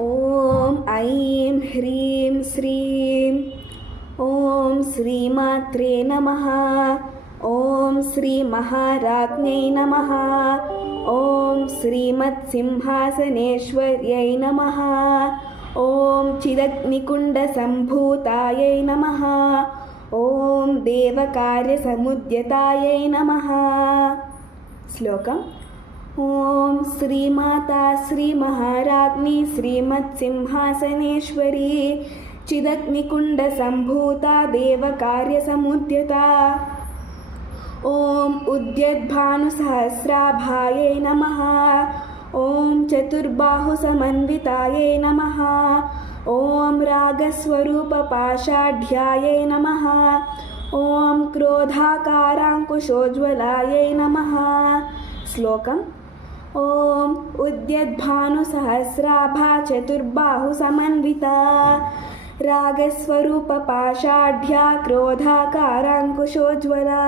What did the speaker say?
ॐ ऐं ह्रीं श्रीं ॐ श्रीमात्रे नमः। ॐ श्रीमहाराज्ञै नमः। ॐ श्रीमत्सिंहासनेश्वर्यै नमः। ॐ चिदग्निकुण्डसम्भूतायै नमः। ॐ देवकार्यसमुद्यतायै नमः। श्लोकम् ॐ श्रीमाता श्रीमहाराज्ञी श्रीमत्सिंहासनेश्वरी चिदग्निकुण्डसम्भूता देवकार्यसमुद्यता। ॐ उद्यद्भानुसहस्राभायै नमः। ॐ चतुर्बाहुसमन्वितायै नमः। ॐ रागस्वरूपपाषाढ्यायै नमः। ॐ क्रोधाकाराङ्कुशोज्ज्वलायै नमः। श्लोकम् ॐ उद्यद्भानुसहस्राभा चतुर्बाहुसमन्विता रागस्वरूपपाषाढ्या क्रोधाकाराङ्कुशोज्ज्वला।